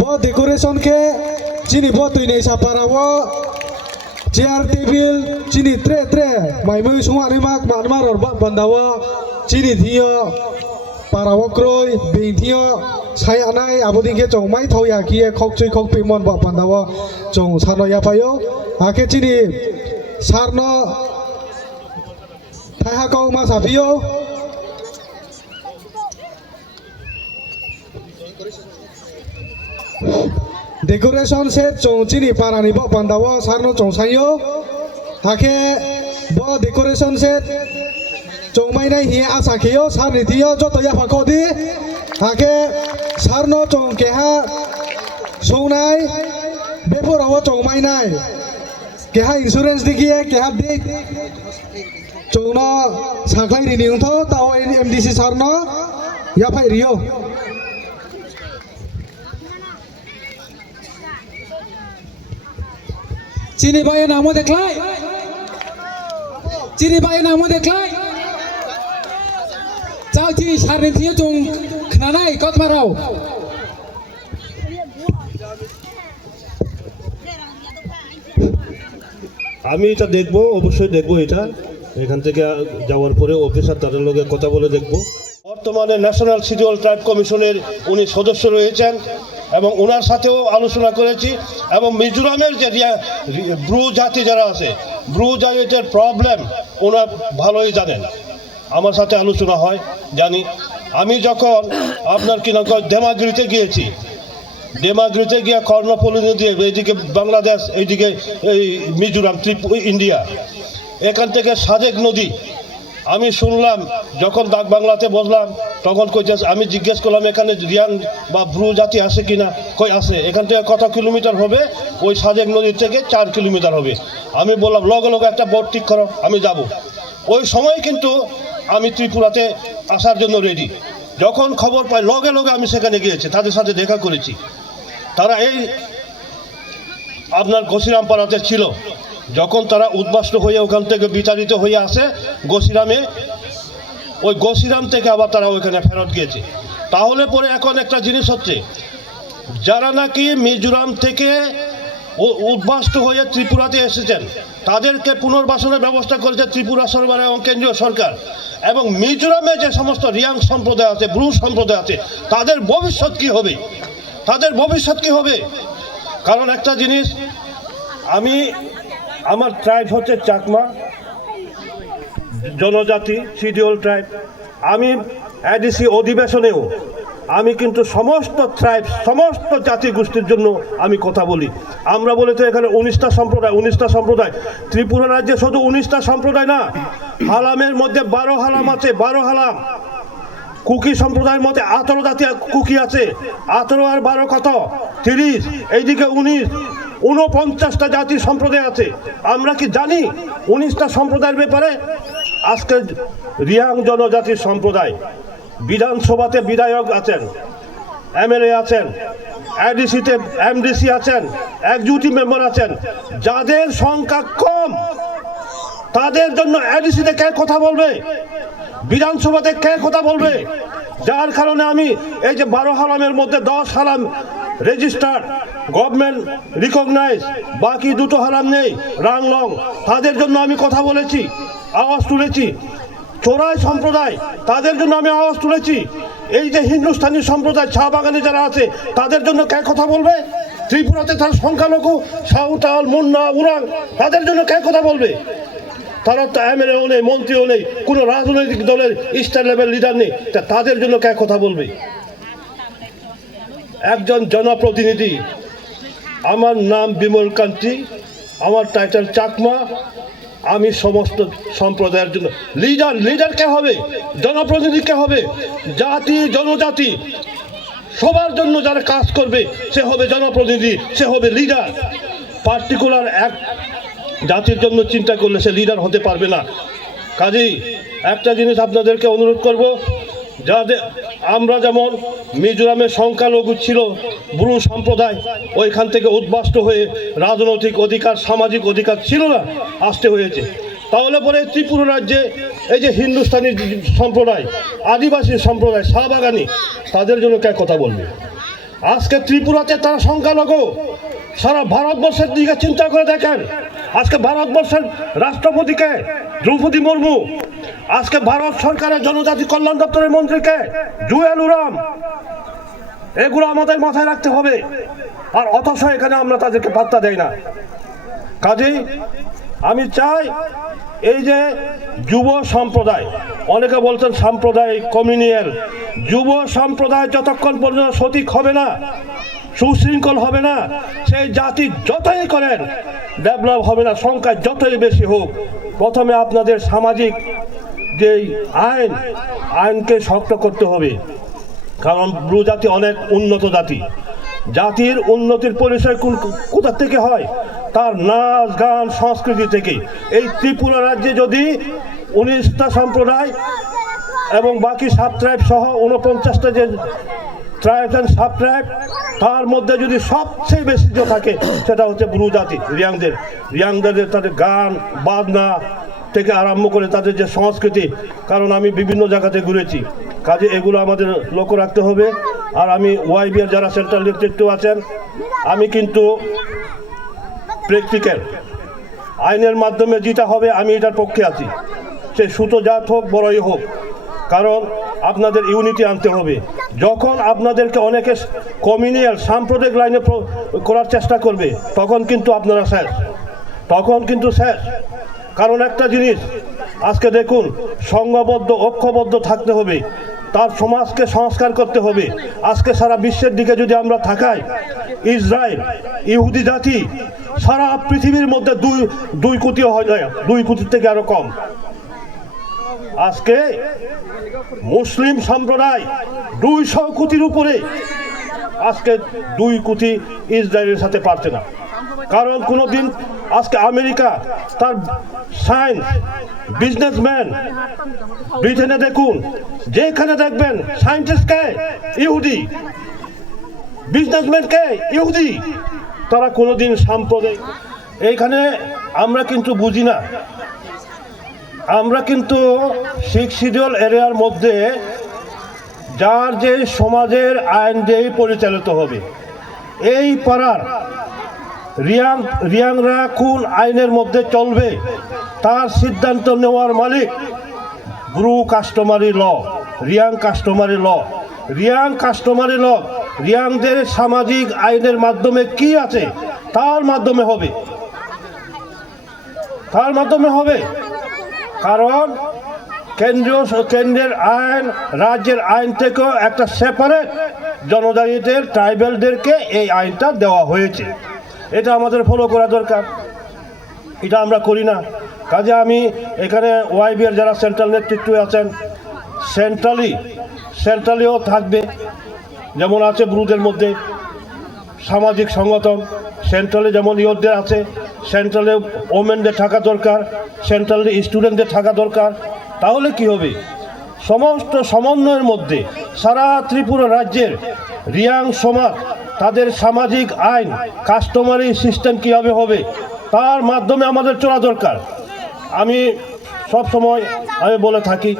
bo decoration ke chini bo tuine sa parawo chair table chini tre mai mai sungani mak manmar or bandawo chini thiyo parawo kroi bing thiyo sai anai aboding ke chong mai thoya ki khok chui khok pimon ba bandawo chong sano ya payo ake chini sarno thai ha kau ma sapiyo decoration set chong chini parani bo bandawo sarno chong sayo ake bo decoration set chong mai nai hi asa khiyo sarni thiyo joto ya phakodi ake sarno chong ke ha songnai before chong mai nai ke ha insurance dikiye ke ha dik chong no saklai ri ning tho tao MDC sarno ya phai rio চিনি ভাইয়ের নামও দেখলাই চিনি ভাইয়ের নামও দেখলাই চাও চিনি সারেন দিয়ে চং খানাই কত মারাও আমি এটা দেখবো, অবশ্যই দেখবো। এটা এখান থেকে যাওয়ার পরে অফিসার তাদের লগে কথা বলে দেখব। বর্তমানে ন্যাশনাল শিডিউল ট্রাইব কমিশনের উনি সদস্য রয়েছেন এবং ওনার সাথেও আলোচনা করেছি এবং মিজোরামের যে ব্রু জাতি যারা আছে, ব্রু জাতির প্রবলেম ওনার ভালোই জানেন। আমার সাথে আলোচনা হয়, জানি। আমি যখন আপনার কিনা দেমাগিরিতে গিয়েছি, দেমাগিরিতে গিয়ে কর্ণফুলী নদী, এইদিকে বাংলাদেশ, এইদিকে এই মিজোরাম, ইন্ডিয়া, এখান থেকে সাজেক নদী আমি শুনলাম। যখন ডাক বাংলাতে বসলাম তখন কইতে, আমি জিজ্ঞেস করলাম এখানে রিয়াং বা ব্রু জাতি আছে কিনা, কই আছে। এখান থেকে কত কিলোমিটার হবে? ওই সাজেক নদীর থেকে 4 কিলোমিটার হবে। আমি বললাম লগে লগে একটা বোট ঠিক করো, আমি যাব। ওই সময় কিন্তু আমি ত্রিপুরাতে আসার জন্য রেডি। যখন খবর পাই লগে লগে আমি সেখানে গিয়েছি, তাদের সাথে দেখা করেছি। তারা এই আপনার গসিরামপাড়াতে ছিল। যখন তারা উদ্বাস্ত হয়ে ওখান থেকে বিতাড়িত হয়ে আসে গসিরামে, ওই গসিরাম থেকে আবার তারা ওইখানে ফেরত গিয়েছে। তাহলে পরে এখন একটা জিনিস হচ্ছে, যারা নাকি মিজোরাম থেকে উদ্বাস্ত হয়ে ত্রিপুরাতে এসেছেন তাদেরকে পুনর্বাসনের ব্যবস্থা করেছে ত্রিপুরা সরকার এবং কেন্দ্রীয় সরকার। এবং মিজোরামে যে সমস্ত রিয়াং সম্প্রদায় আছে, ব্রু সম্প্রদায় আছে, তাদের ভবিষ্যৎ কী হবে? তাদের ভবিষ্যৎ কী হবে? কারণ একটা জিনিস, আমার ট্রাইব হচ্ছে চাকমা জনজাতি, শিডিউল ট্রাইব। আমি এডিসি অধিবেশনেও আমি কিন্তু সমস্ত ট্রাইব, সমস্ত জাতি গোষ্ঠীর জন্য আমি কথা বলি। আমরা বলি তো এখানে 19টা সম্প্রদায়। ত্রিপুরা রাজ্যে শুধু 19টা সম্প্রদায় না, হালামের মধ্যে 12 হালাম আছে, 12 হালাম। কুকি সম্প্রদায়ের মধ্যে 18 জাতীয় কুকি আছে। 18 আর 12 কত? 30। এইদিকে 19, 49টা জাতি সম্প্রদায় আছে। আমরা কি জানি 19টা সম্প্রদায়ের ব্যাপারে? আজকে রিয়াং জনজাতির সম্প্রদায় বিধানসভাতে বিধায়ক আছেন, MLA আছেন, এডিসিতে MDC আছেন, এক্সিকিউটিভ মেম্বার আছেন। যাদের সংখ্যা কম তাদের জন্য এডিসিতে কে কথা বলবে? বিধানসভাতে কে কথা বলবে? যার কারণে আমি এই যে 12 হালামের মধ্যে 10 হালাম রেজিস্টার্ড, গভর্নমেন্ট রিকগনাইজ, বাকি 2টো হালাম নেই, রাংলং, তাদের জন্য আমি কথা বলেছি, আওয়াজ তুলেছি। চোরাই সম্প্রদায়, তাদের জন্য আমি আওয়াজ তুলেছি। এই যে হিন্দুস্তানি সম্প্রদায়, চা বাগানে যারা আছে, তাদের জন্য কে কথা বলবে? ত্রিপুরাতে তার সংখ্যালঘু সাঁওতাল, মুন্ডা, উরাং, তাদের জন্য কে কথা বলবে? তারা তো MLAও নেই, মন্ত্রীও নেই, কোনো রাজনৈতিক দলের স্টার লেভেল লিডার নেই, তা তাদের জন্য কে কথা বলবে? একজন জনপ্রতিনিধি, আমার নাম বিমল কান্তি, আমার টাইটেল চাকমা। আমি সমস্ত সম্প্রদায়ের জন্য লিডার কে হবে? জনপ্রতিনিধি কে হবে? জাতি জনজাতি সবার জন্য যারা কাজ করবে সে হবে জনপ্রতিনিধি, সে হবে লিডার। পার্টিকুলার এক জাতির জন্য চিন্তা করলে সে লিডার হতে পারবে না। কাজেই একটা জিনিস আপনাদেরকে অনুরোধ করব, যাদের আমরা যেমন মিজোরামের সংখ্যালঘু ছিল ব্রু সম্প্রদায়, ওইখান থেকে উদ্বাস্ত হয়ে রাজনৈতিক অধিকার, সামাজিক অধিকার ছিল না, আসতে হয়েছে। তাহলে পরে ত্রিপুরা রাজ্যে এই যে হিন্দুস্তানি সম্প্রদায়, আদিবাসী সম্প্রদায়, শাহবাগানি, তাদের জন্য কে কথা বলবে? আজকে ত্রিপুরাতে তারা সংখ্যালঘু। সারা ভারতবর্ষের দিকে চিন্তা করে দেখেন, আজকে ভারতবর্ষের রাষ্ট্রপতিকে দ্রৌপদী মুর্মু, আজকে ভারত সরকারের জনজাতি কল্যাণ দপ্তরের মন্ত্রীকে জুয়েল ওরাম। এগুলো আমাদের মাথায় রাখতে হবে। আর অথচ এখানে আমরা তাদেরকে পাত্তা দেই না। কাজেই আমি চাই এই যে যুব সম্প্রদায়, অনেকে বলছেন সাম্প্রদায়িক কমিউনিয়াল, যুব সম্প্রদায় যতক্ষণ পর্যন্ত সঠিক হবে না, সুশৃঙ্খল হবে না, সেই জাতি যতই করেন ডেভেলপ হবে না, সংখ্যা যতই বেশি হোক। প্রথমে আপনাদের সামাজিক যেই আইনকে শক্ত করতে হবে। কারণ ব্লু জাতি অনেক উন্নত জাতি। জাতির উন্নতির পরিচয় কোথা থেকে হয়? তার নাচ গান সংস্কৃতি থেকে। এই ত্রিপুরা রাজ্যে যদি 19টা সম্প্রদায় এবং বাকি সাব ট্রাইব সহ 49টা যে ট্রাইব অ্যান্ড সাব ট্রাইব, তার মধ্যে যদি সবচেয়ে বেশি যে থাকে সেটা হচ্ছে ব্লু জাতি, রিয়াংদের তাদের গান বাজনা থেকে আরম্ভ করে তাদের যে সংস্কৃতি। কারণ আমি বিভিন্ন জায়গাতে ঘুরেছি, কাজে এগুলো আমাদের লক্ষ্য রাখতে হবে। আর আমি ওয়াইবিআর যারা সেন্ট্রাল নেতৃত্ব আছেন, আমি কিন্তু প্র্যাকটিক্যাল আইনের মাধ্যমে যেটা হবে আমি এটার পক্ষে আছি, সে সুতো জাত হোক বড়ই হোক। কারণ আপনাদের ইউনিটি আনতে হবে। যখন আপনাদেরকে অনেকে কমিউনিয়াল সাম্প্রদায়িক লাইনে করার চেষ্টা করবে, তখন কিন্তু আপনারা শেষ। কারণ একটা জিনিস আজকে দেখুন, সংঘবদ্ধ ঐক্যবদ্ধ থাকতে হবে, তার সমাজকে সংস্কার করতে হবে। আজকে সারা বিশ্বের দিকে যদি আমরা তাকাই, ইসরায়েল ইহুদি জাতি সারা পৃথিবীর মধ্যে 2 কোটি হয় না, 2 কোটির থেকে আরো কম। আজকে মুসলিম সম্প্রদায় 200 কোটির উপরে, আজকে 2 কোটি ইসরায়েলের সাথে পারছে না। কারণ কোনোদিন আজকে আমেরিকা তার সায়েন্স বিজনেসম্যান, ব্রিটেনে দেখুন, যেখানে দেখবেন সায়েন্টিস্ট কে ইহুদি, বিজনেসম্যান কে ইহুদি, তারা কোনোদিন সাম্প্রদায়িক। এইখানে আমরা কিন্তু বুঝি না, আমরা কিন্তু 6 শিডিউল এরিয়ার মধ্যে যার যে সমাজের আইন দিয়েই পরিচালিত হবে, এই পাড়ার রিয়াংরা কোন আইনের মধ্যে চলবে তার সিদ্ধান্ত নেওয়ার মালিক ব্রু কাস্টমারি ল, রিয়াং কাস্টমারি ল। রিয়াংদের সামাজিক আইনের মাধ্যমে কি আছে তার মাধ্যমে হবে। কারণ কেন্দ্রের আইন, রাজ্যের আইন থেকেও একটা সেপারেট জনজাতিদের ট্রাইবেলদেরকে এই আইনটা দেওয়া হয়েছে। এটা আমাদের ফলো করা দরকার, এটা আমরা করি না। কাজে আমি এখানে ওয়াইবিআর যারা সেন্ট্রাল নেতৃত্বে আছেন, সেন্ট্রালিও থাকবে, যেমন আছে ব্রুদের মধ্যে সামাজিক সংগঠন, সেন্ট্রালে যেমন ইয়রদের আছে, সেন্ট্রালে ওমেনদের থাকা দরকার, সেন্ট্রালে স্টুডেন্টদের থাকা দরকার। তাহলে কি হবে? সমস্ত সমন্বয়ের মধ্যে সারা ত্রিপুরা রাজ্যের রিয়াং সমাজ তাদের সামাজিক আইন, কাস্টমারি সিস্টেম কীভাবে হবে তার মাধ্যমে আমাদের চলা দরকার। আমি সব সময় বলে থাকি